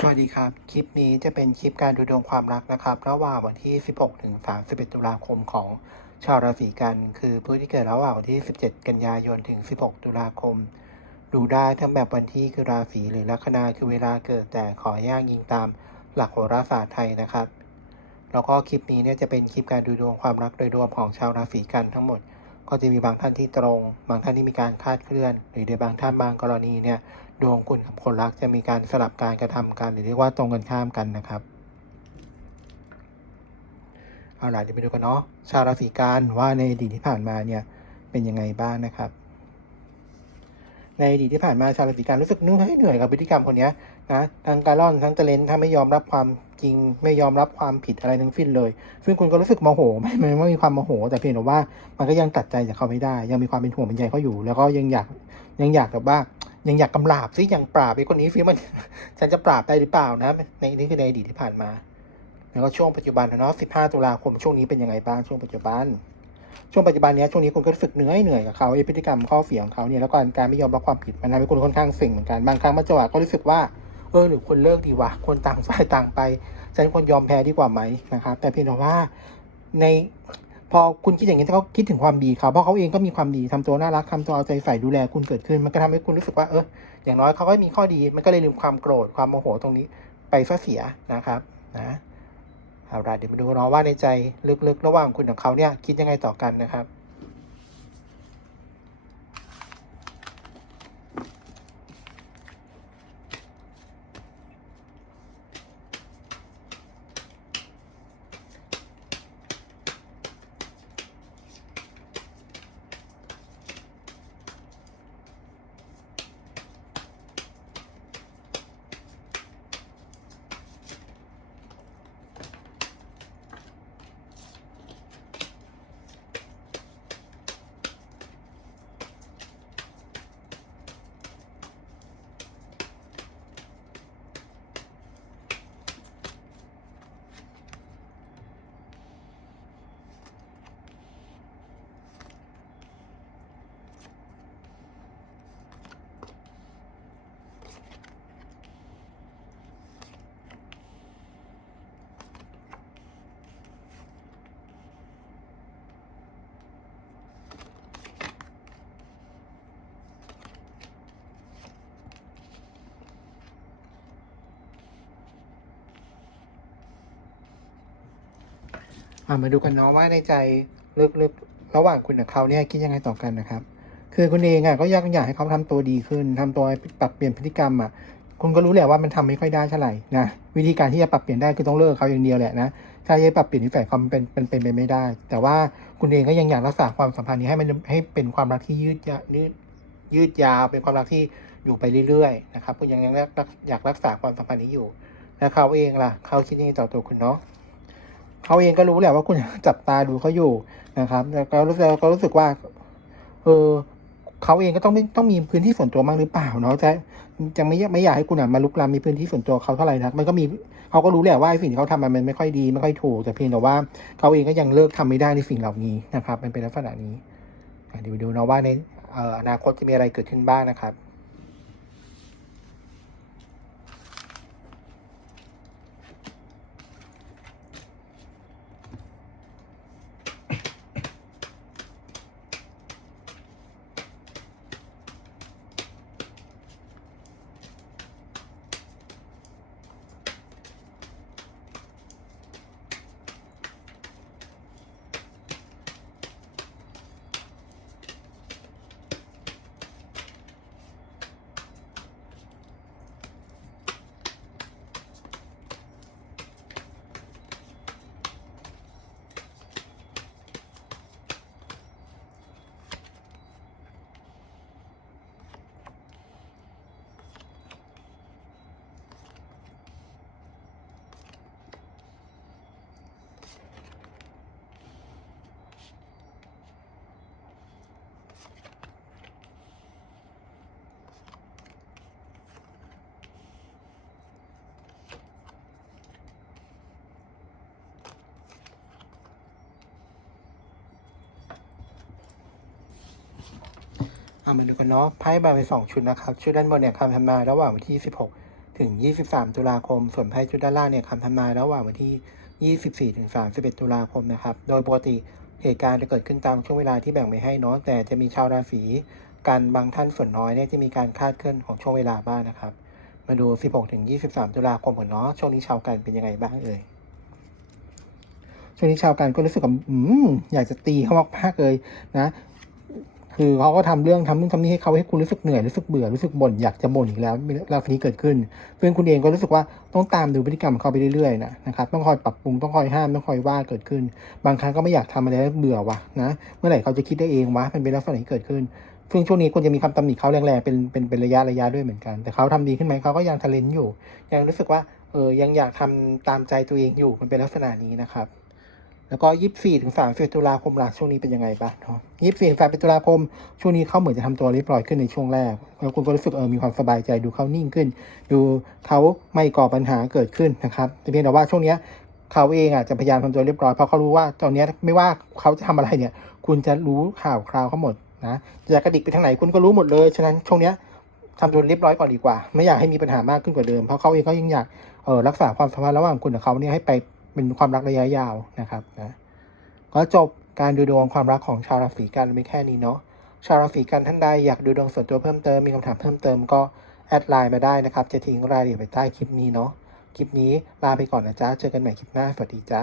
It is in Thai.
สวัสดีครับ คลิปนี้จะเป็นคลิปการดูดวงความรักนะครับ ระหว่างวันที่ 16 ถึง 31 ตุลาคมของชาวราศีกัน คือผู้ที่เกิดระหว่างวันที่ 17 กันยายนถึง 16 ตุลาคม ดูได้ทั้งแบบวันที่คือราศีหรือลัคนาคือเวลาเกิดแต่ขอย่างยิงตามหลักโหราศาสตร์ไทยนะครับ แล้วก็คลิปนี้เนี่ยจะเป็นคลิปการดูดวงความรักโดยรวมของชาวราศีกันทั้งหมด ก็จะมีบางท่านที่ตรง บางท่านที่มีการคาดเคลื่อน หรือในบางท่านบางกรณีเนี่ยดวงคุณกับคนรักจะมีการสลับการกระทำกันหรือเรียกว่าตรงกันข้ามกันนะครับเอาล่ะเดี๋ยวไปดูกันเนาะชาวราศีกันว่าในอดีตที่ผ่านมาเนี่ยเป็นยังไงบ้างนะครับ ในอดีตที่ผ่านมาชาวราศีกันรู้สึกเหนื่อยเหนื่อยกับพฤติกรรมคนนี้นะทั้งการล่อนทั้งเตเลนถ้าไม่ยอมรับความจริงไม่ยอมรับความผิดอะไรทั้งสิ้นเลย ซึ่งคุณก็รู้สึกโมโหไม่ไม่ไม่มีความโมโห แต่เพียงแต่ว่ามันก็ยังตัดใจจากเขาไม่ได้ ยังมีความเป็นห่วงเป็นใยเขาอยู่ แล้วก็ยังอยากยังอยากแบบว่ายังอยากกำราบซิยังปราบไอ้คนนี้ฟิมันฉันจะปราบได้หรือเปล่านะในนี่คือในอดีตที่ผ่านมา แล้วก็ช่วงปัจจุบันนะเนาะ15 ตุลาคมช่วงนี้เป็นยังไงบ้างช่วงปัจจุบัน ช่วงปัจจุบันนี้ช่วงนี้คุณก็รู้สึกเหนื่อยเหนื่อยกับเขาพฤติกรรมข้อเสียของเขาเนี่ยแล้วก็การไม่ยอมรับความผิดมันทำให้คุณค่อนข้างเซ็งเหมือนกันบางครั้งบางจังหวะก็รู้สึกว่าเออหรือควรเลิกดีวะควรต่างฝ่ายต่างไปฉันควรยอมแพ้ดีกว่าไหมนะครับ แต่เพียงแต่ว่าในพอคุณคิดอย่างนี้เขาคิดถึงความดีเขาเพราะเขาเองก็มีความดีทำตัวน่ารักทำตัวเอาใจใส่ดูแลคุณเกิดขึ้น มันก็ทำให้คุณรู้สึกว่าเอออย่างน้อยเขาก็มีข้อดีมันก็เลยลืมความโกรธความโมโหตรงนี้ไปซะเสียนะครับนะ เอาละเดี๋ยวมาดูเนาะว่าในใจลึกๆ ระหว่างคุณกับเขาเนี่ยคิดยังไงต่อกันนะครับ มาดูกันเนาะว่าในใจลึกๆระหว่างคุณกับเขาเนี่ยคิดยังไงต่อกันนะครับ คือคุณเองอะก็อยากอยากให้เขาทำตัวดีขึ้นทำตัวปรับเปลี่ยนพฤติกรรมอะคุณก็รู้แหละว่ามันทำไม่ค่อยได้เท่าไหร่นะวิธีการที่จะปรับเปลี่ยนได้คือต้องเลิกเขาอย่างเดียวแหละนะถ้าจะปรับเปลี่ยนนิสัยเขามเป็นเป็นเป็นไปไม่ได้ แต่ว่าคุณเองก็ยังอยากรักษาความสัมพันธ์นี้ให้มันให้เป็นความรักที่ยืดยายืดยืดยาวเป็นความรักที่อยู่ไปเรื่อยๆนะครับคุณยังยังอยากรักษาความสัมพันธ์นี้อยู่แล้วเขาเองล่ะเขาคิดยังไงต่อตัวคุณเนาะ เขาเองก็รู้แหละว่าคุณจับตาดูเขาอยู่นะครับ แล้วก็รู้สึกก็รู้สึกว่า เออเขาเองก็ต้องไม่ต้องมีพื้นที่ส่วนตัวบ้างหรือเปล่าเนาะจะจะไม่ไม่อยากให้คุณมาลุกลามมีพื้นที่ส่วนตัวเขาเท่าไหร่นะมันก็มีเขาก็รู้แหละว่าไอ้สิ่งที่เขาทำมันไม่ค่อยดีไม่ค่อยถูก แต่เพียงแต่ว่าเขาเองก็ยังเลิกทำไม่ได้ในสิ่งเหล่านี้นะครับ มันเป็นลักษณะนี้เดี๋ยวไปดูเนาะว่าในอนาคตจะมีอะไรเกิดขึ้นบ้างนะครับ เอามาดูกันเนาะไพ่ใบไปสองชุดนะครับ ชุดด้านบนเนี่ยคำทำนายระหว่างวันที่ 16 ถึง 23 ตุลาคม ส่วนไพ่ชุดด้านล่างเนี่ยคำทำนายระหว่างวันที่ 24 ถึง 31 ตุลาคมนะครับ โดยปกติเหตุการณ์จะเกิดขึ้นตามช่วงเวลาที่แบ่งไว้ให้เนาะแต่จะมีชาวราศีกันบางท่านส่วนน้อยเนี่ยจะมีการคาดเคลื่อนของช่วงเวลาบ้างนะครับ มาดู 16 ถึง 23 ตุลาคมกันเนาะช่วงนี้ชาวกันเป็นยังไงบ้างเอ่ยช่วงนี้ชาวกันก็รู้สึกว่าออยากจะตีเขามากๆเลยนะ คือเขาก็ทำเรื่องทำนู่นทำนี่ให้เขาให้คุณรู้สึกเหนื่อยรู้สึกเบื่อรู้สึกบ่นอยากจะบ่นอีกแล้วมีเรื่องนี้เกิดขึ้นซึ่งคุณเองก็รู้สึกว่าต้องตามดูพฤติกรรมของเขาไปเรื่อยๆนะนะครับต้องคอยปรับปรุงต้องคอยห้ามต้องคอยว่าเกิดขึ้น บางครั้งก็ไม่อยากทำอะไรแล้วเบื่อว่ะนะเมื่อไหร่เขาจะคิดได้เองวะมันเป็นลักษณะที่เกิดขึ้นซึ่งช่วงนี้ควรจะมีคำตำหนิเขาแรงๆเป็นเป็นเป็นระยะระยะด้วยเหมือนกัน แต่เขาทำดีขึ้นไหมเขาก็ยังทะเลนอยู่ ยังรู้สึกว่าเออยังอยากทำตามใจตัวเองอยู่มันเป็นลักษณะนี้นะครับ แล้วก็ยี่สี่ถึงสามสิบตุลาคมหลักช่วงนี้เป็นยังไงบ้างเนาะยี่สี่ถึงสามสิบตุลาคมช่วงนี้เขาเหมือนจะทำตัวเรียบร้อยขึ้นในช่วงแรก แล้วคุณก็รู้สึกเออมีความสบายใจดูเขานิ่งขึ้น ดูเขาไม่ก่อปัญหาเกิดขึ้นนะครับแต่เพียงแต่ว่าช่วงเนี้ยเขาเองอะจะพยายามทำตัวเรียบร้อยเพราะเขารู้ว่าตอนนี้ไม่ว่าเขาจะทำอะไรเนี่ย คุณจะรู้ข่าวคราวเขาหมดนะจะกระดิกไปทางไหนคุณก็รู้หมดเลยฉะนั้นช่วงเนี้ยทำตัวเรียบร้อยก่อนดีกว่า ไม่อยากให้มีปัญหามากขึ้นกว่าเดิมเพราะเขาเองก็ยังอยากเออรักษาความสัมพันธ์ระหว่างคุณกับเขาเนี่ยให้ไป เป็นความรักระยะยาวนะครับนะก็จบการดูดวงความรักของชาวราศีกันไม่แค่นี้เนาะชาวราศีกันท่านใดอยากดูดวงส่วนตัวเพิ่มเติมมีคำถามเพิ่มเติมก็แอดไลน์มาได้นะครับ จะทิ้งรายละเอียดไปใต้คลิปนี้เนาะคลิปนี้ลาไปก่อนนะจ๊ะเจอกันใหม่คลิปหน้าสวัสดีจ้า